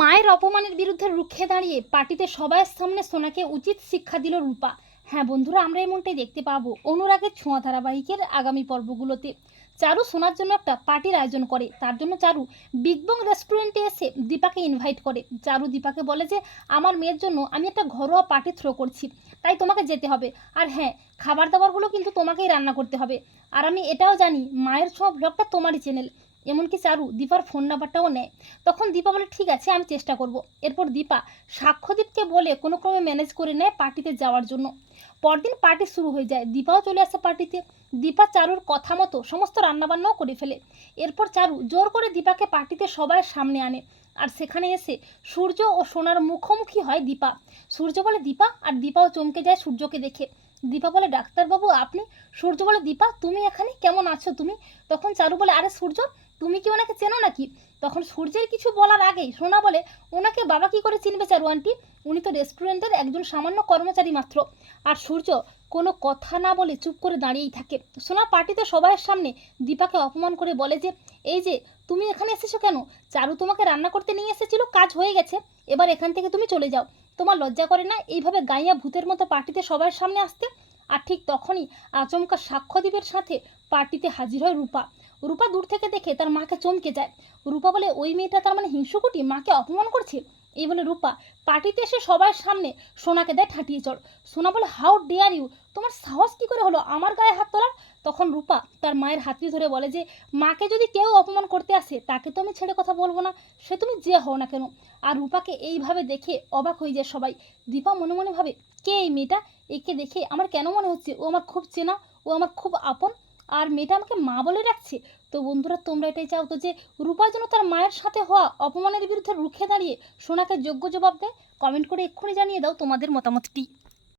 মায়ের অপমানের বিরুদ্ধে রুখে দাঁড়িয়ে পার্টিতে সবার সামনে সোনাকে উচিত শিক্ষা দিল রূপা। হ্যাঁ বন্ধুরা, আমরা এমনটাই দেখতে পাবো অনুরাগের ছোঁয়া ধারাবাহিকের আগামী পর্বগুলোতে। চারু সোনার জন্য একটা পার্টির আয়োজন করে, তার জন্য চারু বিগ বং রেস্টুরেন্টে এসে দীপাকে ইনভাইট করে। চারু দীপাকে বলে যে, আমার মেয়ের জন্য আমি একটা ঘরোয়া পার্টি থ্রো করছি, তাই তোমাকে যেতে হবে। আর হ্যাঁ খাবার দাবারগুলো কিন্তু তোমাকেই রান্না করতে হবে। আর আমি এটাও জানি, মায়ের ছোঁয়া ব্লগটা তোমারই চ্যানেল এমনকি চারু? দীপার ফোন নাম্বারটাও নেয় তখন দীপা বলে, ঠিক আছে, আমি চেষ্টা করব। এরপর দীপা সাক্ষ্যদীপকে বলে কোনো ক্রমে ম্যানেজ করে নেয় পার্টিতে যাওয়ার জন্য। পরদিন পার্টি শুরু হয়ে যায়। দীপাও চলে আসে পার্টিতে দীপা চারুর কথা মতো সমস্ত রান্নাবান্নাও করে ফেলে। এরপর চারু জোর করে দীপাকে পার্টিতে সবাই সামনে আনে। আর সেখানে এসে সূর্য ও সোনার মুখোমুখি হয় দীপা। সূর্য বলে, দীপা, আর দীপাও চমকে যায় সূর্যকে দেখে। দীপা বলে, ডাক্তারবাবু, আপনি সূর্য বলে, দীপা, তুমি এখানে কেমন আছো? তুমি তখন চারু বলে, আরে সূর্য, তুমি কি ওনাকে চেনো নাকি? তখন সূর্যের কিছু বলার আগেই সোনা বলে, ওনাকে বাবা কি করে চিনবে চারু আন্টি? উনি তো রেস্টুরেন্টের একজন সামান্য কর্মচারী মাত্র। আর সূর্য কোনো কথা না বলে চুপ করে দাঁড়িয়েই থাকে। সোনা পার্টিতে সবাইয়ের সামনে দীপাকে অপমান করে বলে যে, এই যে, তুমি এখানে এসেছ কেন? চারু তোমাকে রান্না করতে নিয়ে এসেছিল, কাজ হয়ে গেছে। এবার এখান থেকে তুমি চলে যাও। তোমার লজ্জা করে না? এইভাবে গাইয়া ভূতের মতো পার্টিতে সবার সামনে আসতে? আর ঠিক তখনই আচমকা সাক্ষ্যদ্বীপের সাথে পার্টিতে হাজির হয় রূপা। রূপা দূর থেকে দেখে তার মাকে চমকে যায়। রূপা বলে, ওই মেয়েটা তার মানে হিংসুকুটি? মাকে অপমান করছে? এই বলে রূপা পার্টিতে এসে সবার সামনে সোনাকে দেয় ঠাটিয়ে চড়। সোনা বলে, হাউ ডেয়ার ইউ? তোমার সাহস কি করে হলো? আমার গায়ে হাত তোলার? তখন রূপা তার মায়ের হাতটি ধরে বলে যে, মাকে যদি কেউ অপমান করতে আসে, তাকে তো আমি ছেড়ে কথা বলব না। সে তুমি যে হও না কেন? আর রূপাকে এইভাবে দেখে অবাক হয়ে যায় সবাই। দীপা মনে মনে ভাবে, কে এই মেয়েটা? একে দেখে আমার কেন মনে হচ্ছে? ও আমার খুব চেনা, ও আমার খুব আপন। আর মেয়েটা আমাকে মা বলে রাখছে তো বন্ধুরা, তোমরা এটাই চাও তো যে, রূপা যেন তার মায়ের সাথে হওয়া অপমানের বিরুদ্ধে রুখে দাঁড়িয়ে সোনাকে যোগ্য জবাব দেয়? কমেন্ট করে এক্ষুনি জানিয়ে দাও তোমাদের মতামতটি।